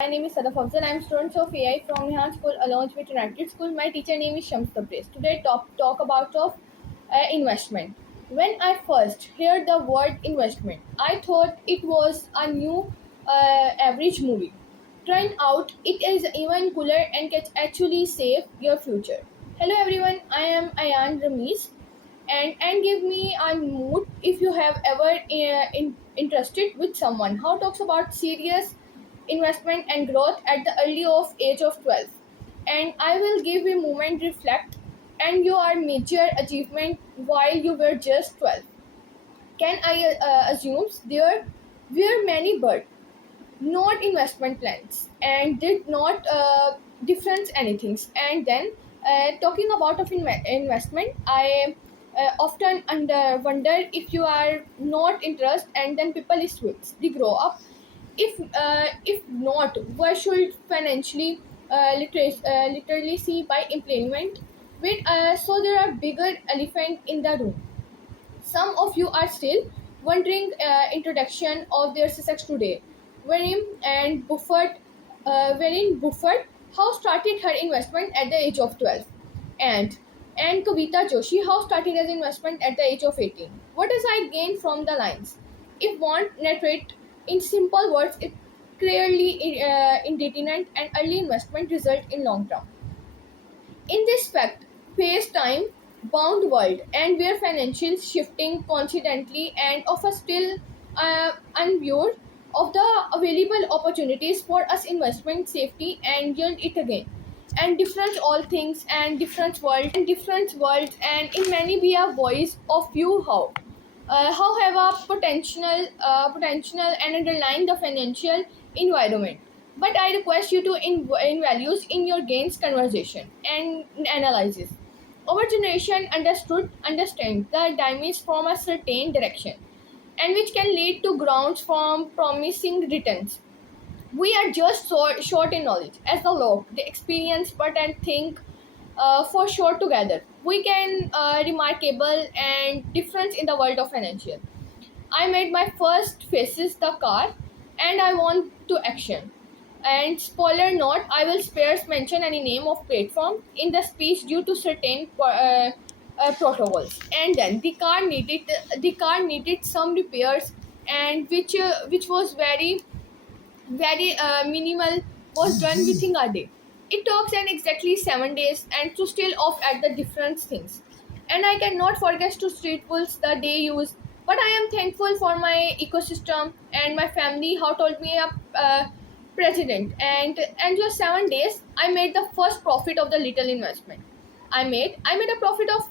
My name is Sadaf Afzal. I am student of AI from Nihan School, along with United School. My teacher name is Shams Tabriz. Today, talk about investment. When I first heard the word investment, I thought it was a new average movie. Turned out, it is even cooler and can actually save your future. Hello, everyone. I am Ayan Rameez, and give me a mood if you have ever interested with someone how talks about serious investment and growth at the early of age of 12, and I will give you moment reflect and your major achievement while you were just 12. Can I assumes there were many but not investment plans and did not difference anything. And then talking about of investment, I often wonder if you are not interested and then people is switch they grow up. If not, why should financially literacy by implement with so there are bigger elephant in the room. Some of you are still wondering introduction of their success today. Wherein Buffett how started her investment at the age of 12, and Kavita Joshi how started her investment at the age of 18. What does I gain from the lines? If one narrate in simple words, it clearly indeterminate and early investment result in long term. In this fact phase time bound world and where financial shifting constantly and of a still unviewed of the available opportunities for us investment safety and yield it again and different all things and different worlds and in many be a voice of you how have a potential and underlying the financial environment. But I request you to in values in your gains conversation and analysis. Our generation understand the damage from a certain direction and which can lead to grounds from promising returns. We are just short in knowledge as the law, the experience, but and think for sure together. We can remarkable and difference in the world of financial. I made my first faces the car and I want to action. And spoiler note, I will spare mention any name of platform in the speech due to certain protocols. And then the car needed some repairs and which was very minimal was done within a day. It took an exactly 7 days and to still off at the different things. And I cannot forget to street fools the day use. But I am thankful for my ecosystem and my family how told me a president and just 7 days I made the first profit of the little investment. I made a profit of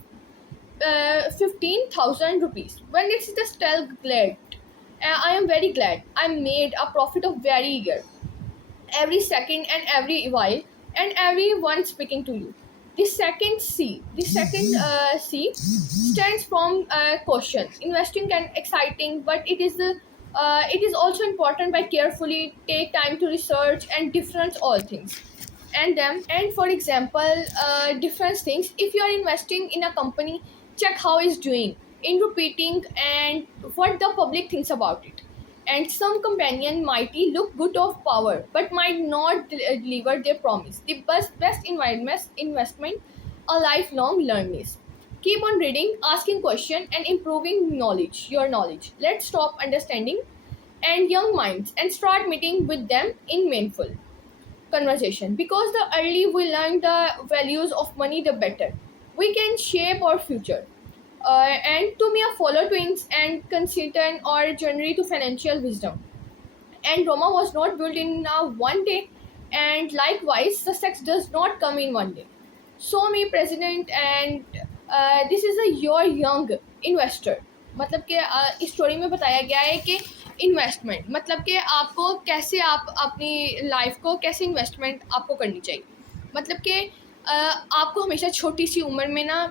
15,000 rupees. When it's the still glad, I am very glad I made a profit of very eager every second and every while and everyone speaking to you. The second C stands from caution. Investing can exciting, but it is also important by carefully take time to research and difference all things and for example different things. If you are investing in a company, check how it's doing in repeating and what the public thinks about it. And some companion mighty look good of power but might not deliver their promise. The best investment a lifelong learning. Keep on reading, asking question and improving your knowledge. Let's stop understanding and young minds and start meeting with them in meaningful conversation, because the early we learn the values of money the better we can shape our future. And to me a follow twins and consistent or journey to financial wisdom, and Roma was not built in one day, and likewise success does not come in one day. So me president and this is a your young investor, मतलब कि इस story में बताया गया है कि investment मतलब कि आपको कैसे आप अपनी लाइफ को कैसे इन्वेस्टमेंट आपको करनी चाहिए, मतलब कि आपको हमेशा छोटी सी उम्र में ना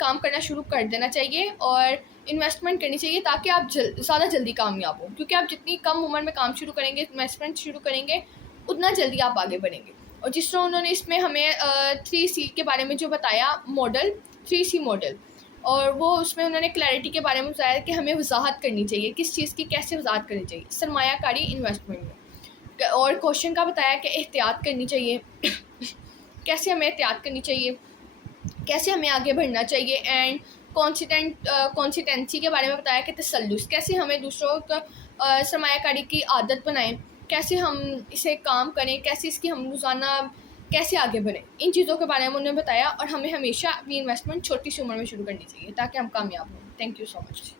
काम करना शुरू कर देना चाहिए और इन्वेस्टमेंट करनी चाहिए ताकि आप ज़्यादा जल्दी कामयाब हो, क्योंकि आप जितनी कम उम्र में काम शुरू करेंगे, इन्वेस्टमेंट शुरू करेंगे, उतना जल्दी आप आगे बढ़ेंगे। और जिस तरह उन्होंने इसमें हमें 3C के बारे में जो बताया मॉडल, 3C मॉडल, और वो उसमें उन्होंने क्लैरिटी के बारे में बताया कि हमें वजाहत करनी चाहिए किस चीज़ की कैसे वजाहत करनी चाहिए सरमायाकारी इन्वेस्टमेंट में। और क्वेश्चन का बताया कि एहतियात करनी चाहिए कैसे हमें एहतियात करनी चाहिए, कैसे हमें आगे बढ़ना चाहिए, एंड कॉन्सिटेंसी के बारे में बताया कि तसल्लुस, कैसे हमें दूसरों का सरमायाकारी की आदत बनाएं, कैसे हम इसे काम करें, कैसे इसकी हम रोज़ाना कैसे आगे बढ़ें, इन चीज़ों के बारे में उन्होंने बताया। और हमें हमेशा अपनी इन्वेस्टमेंट छोटी सी उम्र में शुरू करनी चाहिए ताकि हम कामयाब हों। Thank you so much.